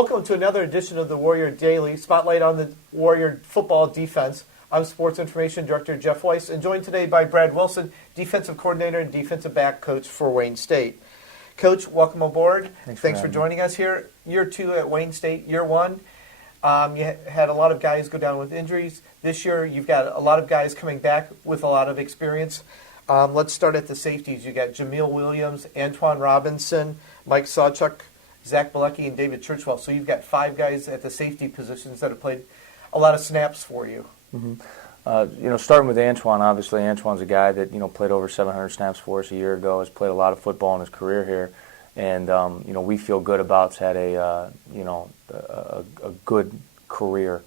Welcome to another edition of the Warrior Daily, spotlight on the Warrior football defense. I'm Sports Information Director Jeff Weiss, and joined today by Brad Wilson, Defensive Coordinator and Defensive Back Coach for Wayne State. Coach, welcome aboard. Thanks for joining us here. Year 2 at Wayne State, year 1. You had a lot of guys go down with injuries. This year, you've got a lot of guys coming back with a lot of experience. Let's start at the safeties. You got Jamil Williams, Antoine Robinson, Mike Sawchuk, Zach Bilecki, and David Churchwell. So you've got 5 guys at the safety positions that have played a lot of snaps for you. Mm-hmm. Starting with Antoine, obviously Antoine's a guy that played over 700 snaps for us a year ago. Has played a lot of football in his career here, and we feel good about. Had a good career.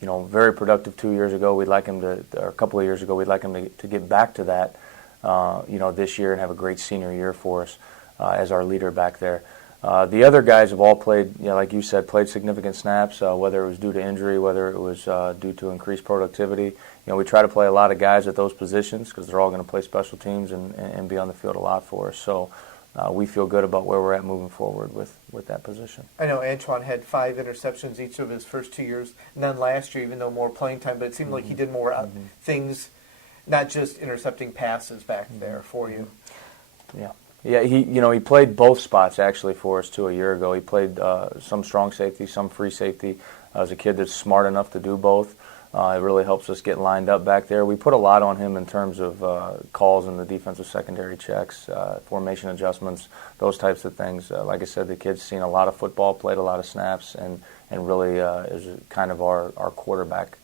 Very productive 2 years ago. We'd like him to, or a couple of years ago, we'd like him to get back to that. This year and have a great senior year for us. As our leader back there. The other guys have all played, like you said, played significant snaps, whether it was due to injury, whether it was due to increased productivity. We try to play a lot of guys at those positions because they're all going to play special teams and be on the field a lot for us. So we feel good about where we're at moving forward with that position. I know Antoine had 5 interceptions each of his first 2 years, none last year, even though more playing time, but it seemed like he did more things, not just intercepting passes back there for you. Yeah, he played both spots actually for us too a year ago. He played some strong safety, some free safety. As a kid that's smart enough to do both. It really helps us get lined up back there. We put a lot on him in terms of calls in the defensive secondary checks, formation adjustments, those types of things. Like I said, the kid's seen a lot of football, played a lot of snaps, and really is kind of our quarterback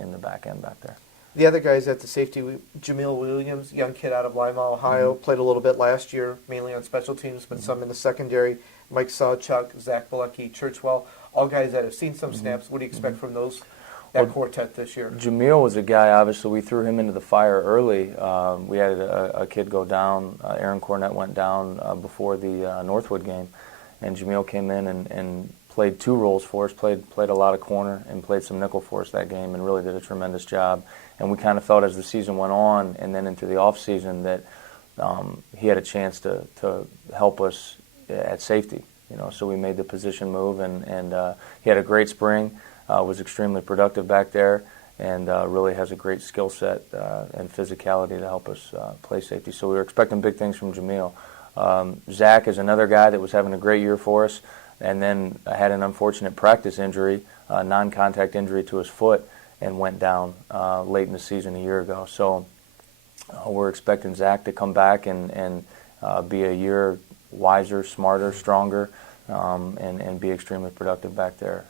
in the back end back there. The other guys at the safety, Jamil Williams, young kid out of Lima, Ohio, played a little bit last year, mainly on special teams, but some in the secondary. Mike Sawchuk, Zach Bilecki, Churchwell, all guys that have seen some snaps. What do you expect from that quartet this year? Jamil was a guy, obviously, we threw him into the fire early. We had a kid go down. Aaron Cornett went down before the Northwood game, and Jamil came in and played 2 roles for us, played a lot of corner and played some nickel for us that game and really did a tremendous job. And we kind of felt as the season went on and then into the off season that he had a chance to help us at safety. So we made the position move and he had a great spring, was extremely productive back there, and really has a great skill set and physicality to help us play safety. So we were expecting big things from Jamil. Zach is another guy that was having a great year for us, and then had an unfortunate practice injury, non-contact injury to his foot, and went down late in the season a year ago. So we're expecting Zach to come back and be a year wiser, smarter, stronger, and be extremely productive back there.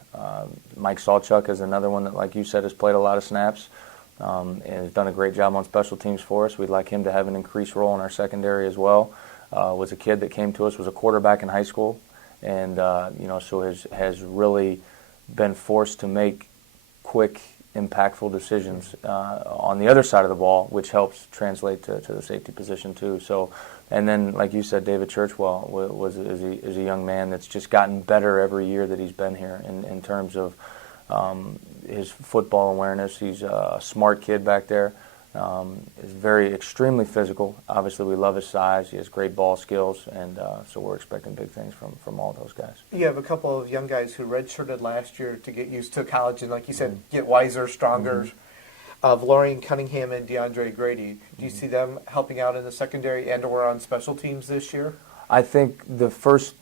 Mike Sawchuk is another one that, like you said, has played a lot of snaps and has done a great job on special teams for us. We'd like him to have an increased role in our secondary as well. Was a kid that came to us, was a quarterback in high school, and so has really been forced to make quick, impactful decisions on the other side of the ball, which helps translate to the safety position too. So, and then, like you said, David Churchwell is a young man that's just gotten better every year that he's been here in terms of his football awareness. He's a smart kid back there. Is extremely physical. Obviously, we love his size. He has great ball skills, and so we're expecting big things from all those guys. You have a couple of young guys who redshirted last year to get used to college, and like you said, get wiser, stronger. Valorian Cunningham and DeAndre Grady. Do you see them helping out in the secondary and/or on special teams this year? I think the first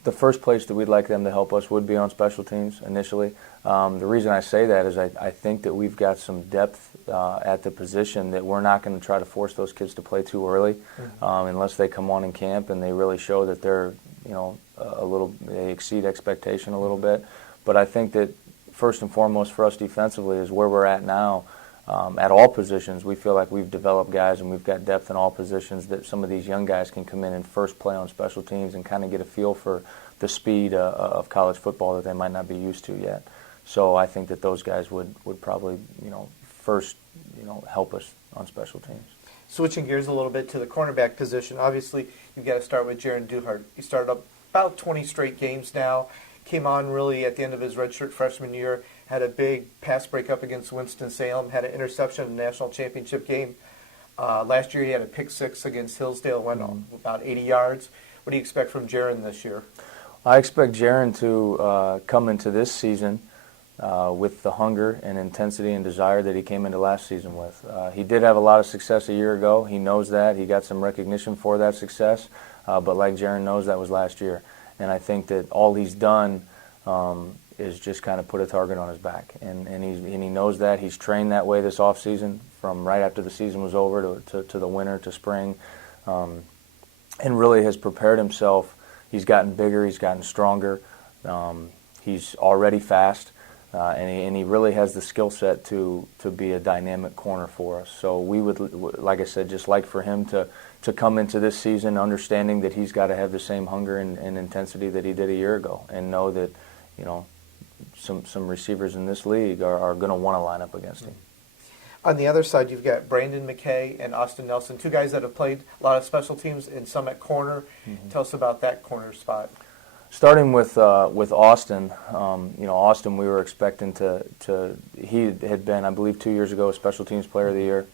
place that we'd like them to help us would be on special teams initially. The reason I say that is I think that we've got some depth at the position that we're not going to try to force those kids to play too early unless they come on in camp and they really show that they're they exceed expectation a little bit. But I think that first and foremost for us defensively is where we're at now. At all positions, we feel like we've developed guys and we've got depth in all positions that some of these young guys can come in and first play on special teams and kind of get a feel for the speed of college football that they might not be used to yet. So I think that those guys would probably, first, help us on special teams. Switching gears a little bit to the cornerback position, obviously you've got to start with Jaron Duhart. He started up about 20 straight games now, came on really at the end of his redshirt freshman year, had a big pass breakup against Winston-Salem, had an interception in the national championship game. Last year he had a pick 6 against Hillsdale, went on about 80 yards. What do you expect from Jaron this year? I expect Jaron to come into this season with the hunger and intensity and desire that he came into last season with. He did have a lot of success a year ago. He knows that. He got some recognition for that success. But like Jaron knows, that was last year. And I think that all he's done is just kind of put a target on his back. And he knows that. He's trained that way this offseason, from right after the season was over to the winter to spring, and really has prepared himself. He's gotten bigger. He's gotten stronger. He's already fast. And he really has the skill set to be a dynamic corner for us. So we would, like I said, just like for him to come into this season understanding that he's got to have the same hunger and intensity that he did a year ago, and know that, you know, some receivers in this league are going to want to line up against him. On the other side, you've got Brandon McKay and Austin Nelson, two guys that have played a lot of special teams and some at corner. Mm-hmm. Tell us about that corner spot. Starting with Austin, Austin, we were expecting he had been, I believe, 2 years ago, a Special Teams Player of the Year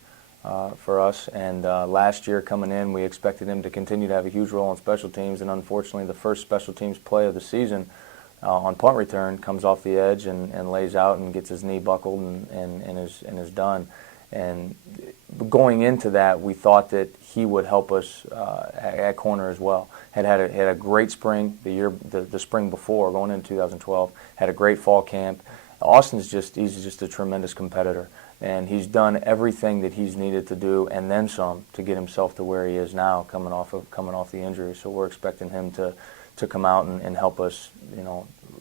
for us. And last year coming in, we expected him to continue to have a huge role on special teams. And unfortunately, the first Special Teams play of the season on punt return comes off the edge and lays out and gets his knee buckled and is done. And going into that, we thought that he would help us at corner as well. Had a great spring the spring before, going into 2012. Had a great fall camp. Austin's he's just a tremendous competitor, and he's done everything that he's needed to do and then some to get himself to where he is now, coming off the injury. So we're expecting him to come out and help us,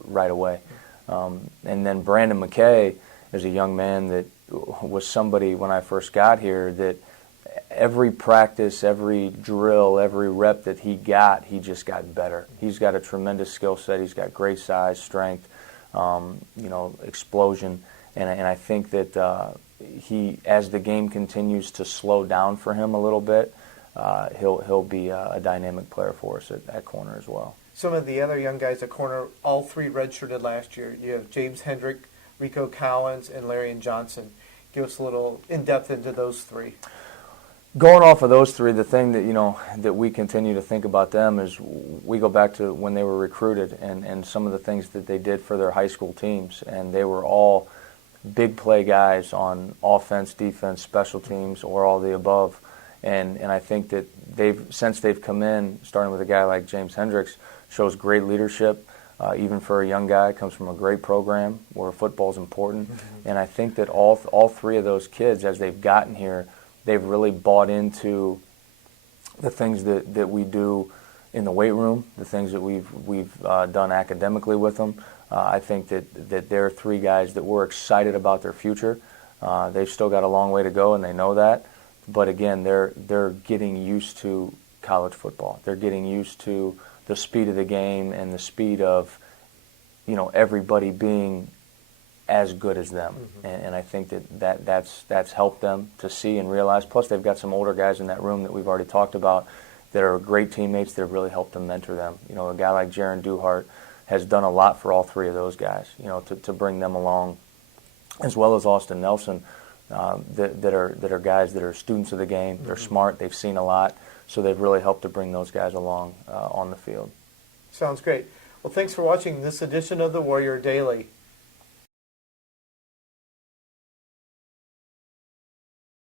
right away. And then Brandon McKay is a young man that was somebody when I first got here that every practice, every drill, every rep that he just got better. He's got a tremendous skill set. He's got great size, strength, explosion, and I think that he, as the game continues to slow down for him a little bit, he'll be a dynamic player for us at corner as well. Some of the other young guys at corner, all three redshirted last year. You have James Hendrick, Rico Collins, and Larian Johnson. Give us a little in-depth into those three. Going off of those three, the thing that we continue to think about them is we go back to when they were recruited and some of the things that they did for their high school teams, and they were all big play guys on offense, defense, special teams, or all the above. And I think that since they've come in, starting with a guy like James Hendricks, shows great leadership. Even for a young guy, comes from a great program where football is important. Mm-hmm. And I think that all three of those kids, as they've gotten here, they've really bought into the things that we do in the weight room, the things that we've done academically with them. I think that they're three guys that we're excited about their future. They've still got a long way to go, and they know that. But again, they're getting used to college football. They're getting used to the speed of the game and the speed of, everybody being as good as them. Mm-hmm. And I think that's helped them to see and realize. Plus, they've got some older guys in that room that we've already talked about that are great teammates that have really helped them mentor them. A guy like Jaron Duhart has done a lot for all three of those guys, to bring them along, as well as Austin Nelson, that are guys that are students of the game. Mm-hmm. They're smart. They've seen a lot. So they've really helped to bring those guys along on the field. Sounds great. Well, thanks for watching this edition of the Warrior Daily.